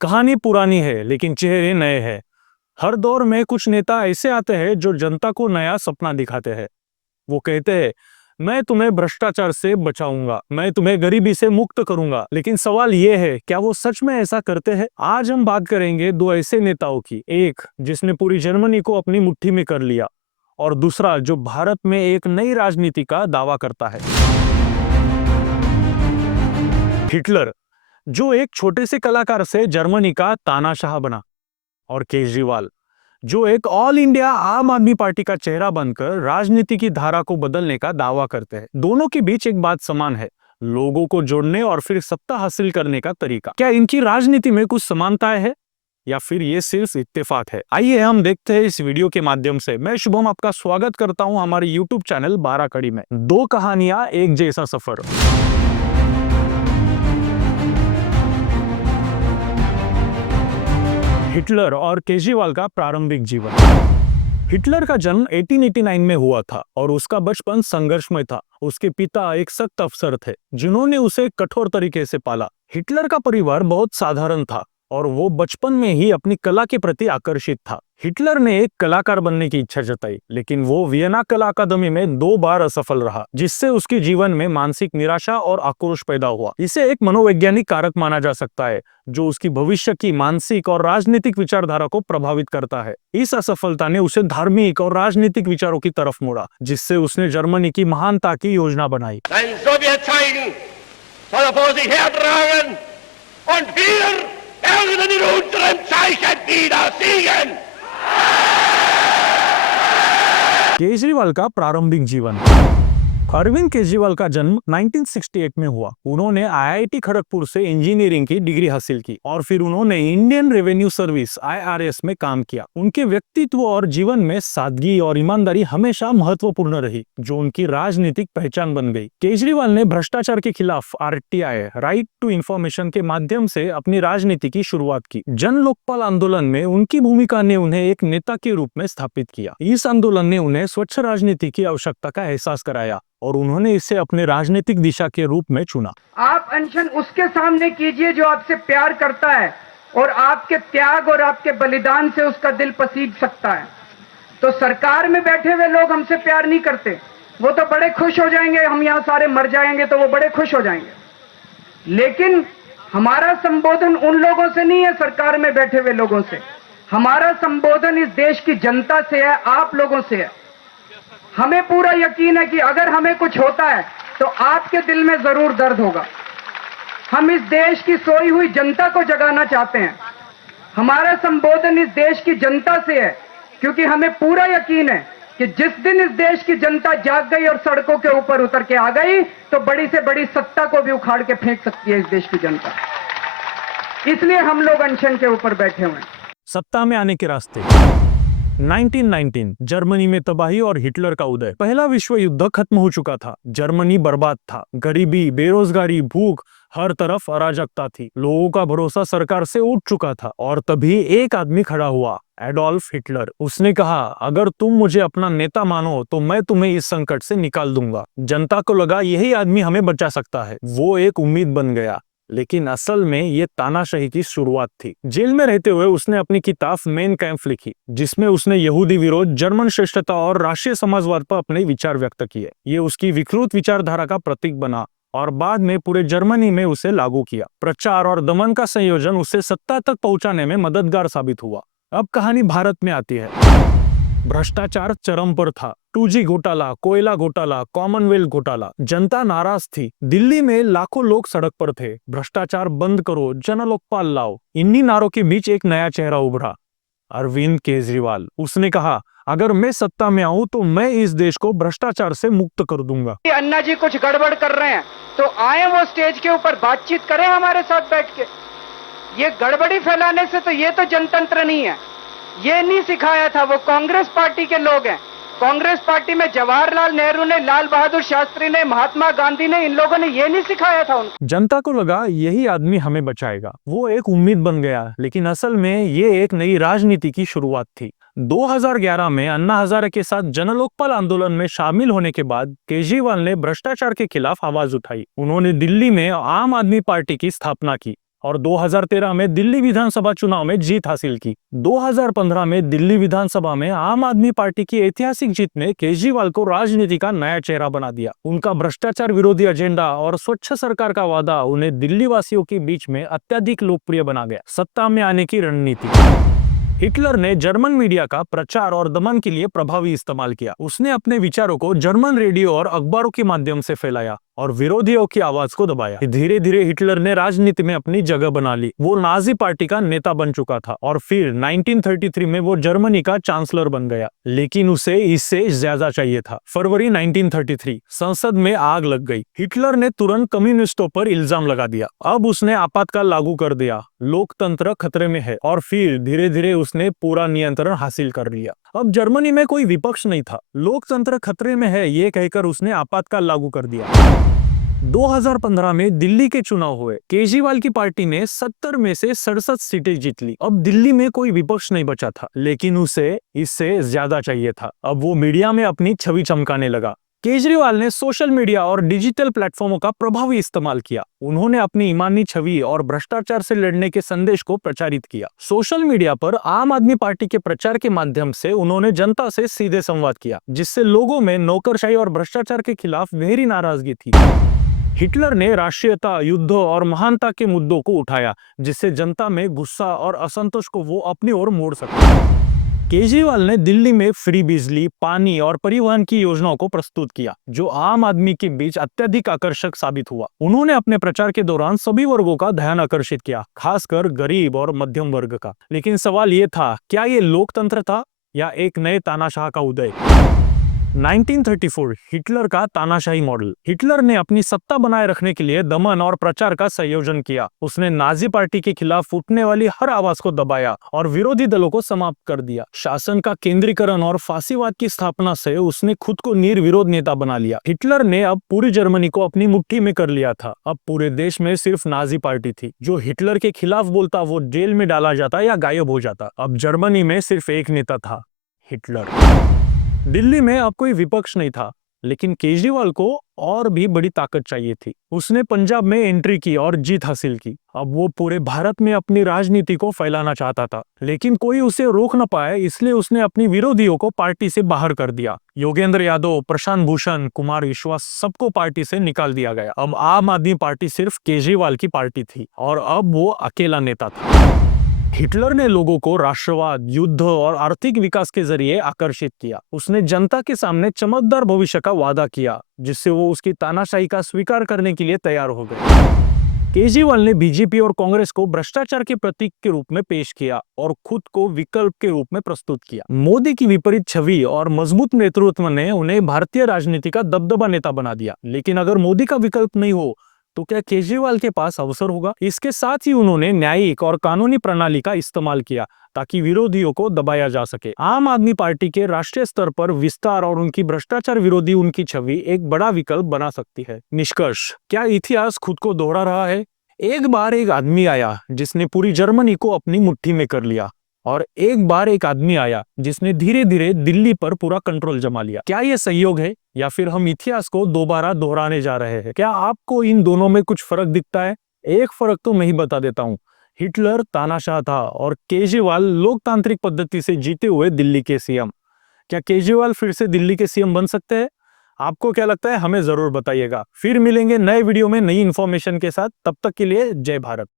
कहानी पुरानी है लेकिन चेहरे नए हैं। हर दौर में कुछ नेता ऐसे आते हैं जो जनता को नया सपना दिखाते हैं। वो कहते हैं, मैं तुम्हें भ्रष्टाचार से बचाऊंगा, मैं तुम्हें गरीबी से मुक्त करूंगा। लेकिन सवाल ये है, क्या वो सच में ऐसा करते हैं? आज हम बात करेंगे दो ऐसे नेताओं की। एक जिसने पूरी जर्मनी को अपनी मुट्ठी में कर लिया, और दूसरा जो भारत में एक नई राजनीति का दावा करता है। हिटलर, जो एक छोटे से कलाकार से जर्मनी का तानाशाह बना, और केजरीवाल, जो एक ऑल इंडिया आम आदमी पार्टी का चेहरा बनकर राजनीति की धारा को बदलने का दावा करते हैं। दोनों के बीच एक बात समान है, लोगों को जोड़ने और फिर सत्ता हासिल करने का तरीका। क्या इनकी राजनीति में कुछ समानताएं है या फिर ये सिर्फ इत्तेफाक है? आइए हम देखते हैं इस वीडियो के माध्यम से। मैं शुभम आपका स्वागत करता हूं हमारे यूट्यूब चैनल 12 कड़ी में। दो कहानियां, एक जैसा सफर। हिटलर और केजरीवाल का प्रारंभिक जीवन। हिटलर का जन्म 1889 में हुआ था और उसका बचपन संघर्षमय था। उसके पिता एक सख्त अफसर थे जिन्होंने उसे कठोर तरीके से पाला। हिटलर का परिवार बहुत साधारण था और वो बचपन में ही अपनी कला के प्रति आकर्षित था। हिटलर ने एक कलाकार बनने की इच्छा जताई, लेकिन वो वियना कला अकादमी में 2 बार असफल रहा, जिससे उसके जीवन में मानसिक निराशा और आक्रोश पैदा हुआ। इसे एक मनोवैज्ञानिक कारक माना जा सकता है जो उसकी भविष्य की मानसिक और राजनीतिक विचारधारा को प्रभावित करता है। इस असफलता ने उसे धार्मिक और राजनीतिक विचारों की तरफ मोड़ा, जिससे उसने जर्मनी की महानता की योजना बनाई। केजरीवाल का प्रारंभिक जीवन। अरविंद केजरीवाल का जन्म 1968 में हुआ। उन्होंने आईआईटी खड़गपुर से इंजीनियरिंग की डिग्री हासिल की और फिर उन्होंने इंडियन रेवेन्यू सर्विस (IRS) में काम किया। उनके व्यक्तित्व और जीवन में सादगी और ईमानदारी हमेशा महत्वपूर्ण रही, जो उनकी राजनीतिक पहचान बन गई। केजरीवाल ने भ्रष्टाचार के खिलाफ RTI (राइट टू इंफॉर्मेशन) के माध्यम से अपनी राजनीति की शुरुआत की। जन लोकपाल आंदोलन में उनकी भूमिका ने उन्हें एक नेता के रूप में स्थापित किया। इस आंदोलन ने उन्हें स्वच्छ राजनीति की आवश्यकता का एहसास कराया और उन्होंने इसे अपने राजनीतिक दिशा के रूप में चुना। आप अनशन उसके सामने कीजिए जो आपसे प्यार करता है और आपके त्याग और आपके बलिदान से उसका दिल पसीज सकता है। तो सरकार में बैठे हुए लोग हमसे प्यार नहीं करते, वो तो बड़े खुश हो जाएंगे, हम यहाँ सारे मर जाएंगे तो वो बड़े खुश हो जाएंगे। लेकिन हमारा संबोधन उन लोगों से नहीं है, सरकार में बैठे हुए लोगों से। हमारा संबोधन इस देश की जनता से है, आप लोगों से है। हमें पूरा यकीन है कि अगर हमें कुछ होता है तो आपके दिल में जरूर दर्द होगा। हम इस देश की सोई हुई जनता को जगाना चाहते हैं। हमारा संबोधन इस देश की जनता से है, क्योंकि हमें पूरा यकीन है कि जिस दिन इस देश की जनता जाग गई और सड़कों के ऊपर उतर के आ गई तो बड़ी से बड़ी सत्ता को भी उखाड़ के फेंक सकती है इस देश की जनता। इसलिए हम लोग अनशन के ऊपर बैठे हुए हैं। सत्ता में आने के रास्ते। 1919 जर्मनी में तबाही और हिटलर का उदय। पहला विश्व युद्ध खत्म हो चुका था। जर्मनी बर्बाद था। गरीबी, बेरोजगारी, भूख, हर तरफ अराजकता थी। लोगों का भरोसा सरकार से उठ चुका था और तभी एक आदमी खड़ा हुआ, एडोल्फ हिटलर। उसने कहा, अगर तुम मुझे अपना नेता मानो तो मैं तुम्हें इस संकट से निकाल दूंगा। जनता को लगा यही आदमी हमें बचा सकता है। वो एक उम्मीद बन गया, लेकिन असल में ये तानाशाही की शुरुआत थी। जेल में रहते हुए उसने अपनी किताब मेन कैंप लिखी, जिसमें उसने यहूदी विरोध, जर्मन श्रेष्ठता और राष्ट्रीय समाजवाद पर अपने विचार व्यक्त किए। ये उसकी विकृत विचारधारा का प्रतीक बना और बाद में पूरे जर्मनी में उसे लागू किया। प्रचार और दमन का संयोजन उसे सत्ता तक पहुंचाने में मददगार साबित हुआ। अब कहानी भारत में आती है। भ्रष्टाचार चरम पर था। 2G घोटाला, कोयला घोटाला, कॉमनवेल्थ घोटाला। जनता नाराज थी। दिल्ली में लाखों लोग सड़क पर थे। भ्रष्टाचार बंद करो, जन लोकपाल लाओ। इन्हीं नारों के बीच एक नया चेहरा उभरा, अरविंद केजरीवाल। उसने कहा, अगर मैं सत्ता में आऊं तो मैं इस देश को भ्रष्टाचार से मुक्त कर दूंगा। अन्ना जी कुछ गड़बड़ कर रहे हैं तो आए वो स्टेज के ऊपर बातचीत करें हमारे साथ बैठ के। ये गड़बड़ी फैलाने से तो ये तो जनतंत्र नहीं है। ये नहीं सिखाया था, वो कांग्रेस पार्टी के लोग हैं। कांग्रेस पार्टी में जवाहरलाल नेहरू ने, लाल बहादुर शास्त्री ने, महात्मा गांधी ने, इन लोगों ने ये नहीं सिखाया था उनको। जनता को लगा यही आदमी हमें बचाएगा। वो एक उम्मीद बन गया, लेकिन असल में ये एक नई राजनीति की शुरुआत थी। 2011 में अन्ना हजारे के साथ जन लोकपाल आंदोलन में शामिल होने के बाद केजरीवाल ने भ्रष्टाचार के खिलाफ आवाज उठाई। उन्होंने दिल्ली में आम आदमी पार्टी की स्थापना की और 2013 में दिल्ली विधानसभा चुनाव में जीत हासिल की। 2015 में दिल्ली विधानसभा में आम आदमी पार्टी की ऐतिहासिक जीत ने केजरीवाल को राजनीति का नया चेहरा बना दिया। उनका भ्रष्टाचार विरोधी एजेंडा और स्वच्छ सरकार का वादा उन्हें दिल्ली वासियों के बीच में अत्यधिक लोकप्रिय बना गया। सत्ता में आने की रणनीति। हिटलर ने जर्मन मीडिया का प्रचार और दमन के लिए प्रभावी इस्तेमाल किया। उसने अपने विचारों को जर्मन रेडियो और अखबारों के माध्यम से फैलाया और विरोधियों की आवाज को दबाया। धीरे धीरे हिटलर ने राजनीति में अपनी जगह बना ली। वो नाजी पार्टी का नेता बन चुका था और फिर 1933 में वो जर्मनी का चांसलर बन गया। लेकिन उसे इससे ज्यादा चाहिए था। फरवरी 1933 संसद में आग लग गई। हिटलर ने तुरंत कम्युनिस्टों पर इल्जाम लगा दिया। अब उसने आपातकाल लागू कर दिया। लोकतंत्र खतरे में है। और फिर धीरे धीरे उसने पूरा नियंत्रण हासिल कर लिया। अब जर्मनी में कोई विपक्ष नहीं था। लोकतंत्र खतरे में है ये कहकर उसने आपातकाल लागू कर दिया। 2015 में दिल्ली के चुनाव हुए। केजरीवाल की पार्टी ने 70 में से 67 सीटें जीत ली। अब दिल्ली में कोई विपक्ष नहीं बचा था, लेकिन उसे इससे ज्यादा चाहिए था। अब वो मीडिया में अपनी छवि चमकाने लगा। केजरीवाल ने सोशल मीडिया और डिजिटल प्लेटफॉर्मों का प्रभावी इस्तेमाल किया। उन्होंने अपनी ईमानी छवि और भ्रष्टाचार से लड़ने के संदेश को प्रचारित किया। सोशल मीडिया पर आम आदमी पार्टी के प्रचार के माध्यम से उन्होंने जनता से सीधे संवाद किया, जिससे लोगों में नौकरशाही और भ्रष्टाचार के खिलाफ गहरी नाराजगी थी। हिटलर ने राष्ट्रीयता, युद्ध और महानता के मुद्दों को उठाया, जिससे जनता में गुस्सा और असंतोष को वो अपनी ओर मोड़ सके। केजरीवाल ने दिल्ली में फ्री बिजली, पानी और परिवहन की योजनाओं को प्रस्तुत किया, जो आम आदमी के बीच अत्यधिक आकर्षक साबित हुआ। उन्होंने अपने प्रचार के दौरान सभी वर्गों का ध्यान आकर्षित किया, खासकर गरीब और मध्यम वर्ग का। लेकिन सवाल ये था, क्या ये लोकतंत्र था या एक नए तानाशाह का उदय? 1934 हिटलर का तानाशाही मॉडल। हिटलर ने अपनी सत्ता बनाए रखने के लिए दमन और प्रचार का संयोजन किया। उसने नाजी पार्टी के खिलाफ उठने वाली हर आवाज को दबाया और विरोधी दलों को समाप्त कर दिया। शासन का केंद्रीकरण और फांसीवाद की स्थापना से उसने खुद को निर्विरोध नेता बना लिया। हिटलर ने अब पूरी जर्मनी को अपनी मुट्ठी में कर लिया था। अब पूरे देश में सिर्फ नाजी पार्टी थी। जो हिटलर के खिलाफ बोलता वो जेल में डाला जाता या गायब हो जाता। अब जर्मनी में सिर्फ एक नेता था, हिटलर। दिल्ली में अब कोई विपक्ष नहीं था, लेकिन केजरीवाल को और भी बड़ी ताकत चाहिए थी। उसने पंजाब में एंट्री की और जीत हासिल की। अब वो पूरे भारत में अपनी राजनीति को फैलाना चाहता था, लेकिन कोई उसे रोक न पाए, इसलिए उसने अपनी विरोधियों को पार्टी से बाहर कर दिया। योगेंद्र यादव, प्रशांत भूषण, कुमार विश्वास, सबको पार्टी से निकाल दिया गया। अब आम आदमी पार्टी सिर्फ केजरीवाल की पार्टी थी और अब वो अकेला नेता था। हिटलर ने लोगों को राष्ट्रवाद, युद्ध और आर्थिक विकास के जरिए आकर्षित किया। उसने जनता के सामने चमकदार भविष्य का वादा किया, जिससे वो उसकी तानाशाही का स्वीकार करने के लिए तैयार हो गए। केजरीवाल ने बीजेपी और कांग्रेस को भ्रष्टाचार के प्रतीक के रूप में पेश किया और खुद को विकल्प के रूप में प्रस्तुत किया। मोदी की विपरीत छवि और मजबूत नेतृत्व ने उन्हें भारतीय राजनीति का दबदबा नेता बना दिया। लेकिन अगर मोदी का विकल्प नहीं हो तो क्या केजरीवाल के पास अवसर होगा? इसके साथ ही उन्होंने न्यायिक और कानूनी प्रणाली का इस्तेमाल किया ताकि विरोधियों को दबाया जा सके। आम आदमी पार्टी के राष्ट्रीय स्तर पर विस्तार और उनकी भ्रष्टाचार विरोधी उनकी छवि एक बड़ा विकल्प बना सकती है। निष्कर्ष, क्या इतिहास खुद को दोहरा रहा है? एक बार एक आदमी आया जिसने पूरी जर्मनी को अपनी मुट्ठी में कर लिया, और एक बार एक आदमी आया जिसने धीरे धीरे दिल्ली पर पूरा कंट्रोल जमा लिया। क्या यह संयोग है या फिर हम इतिहास को दोबारा दोहराने जा रहे हैं? क्या आपको इन दोनों में कुछ फर्क दिखता है? एक फर्क तो मैं ही बता देता हूँ। हिटलर तानाशाह था और केजरीवाल लोकतांत्रिक पद्धति से जीते हुए दिल्ली के सीएम। क्या केजरीवाल फिर से दिल्ली के सीएम बन सकते हैं? आपको क्या लगता है, हमें जरूर बताइएगा। फिर मिलेंगे नए वीडियो में नई इंफॉर्मेशन के साथ। तब तक के लिए जय भारत।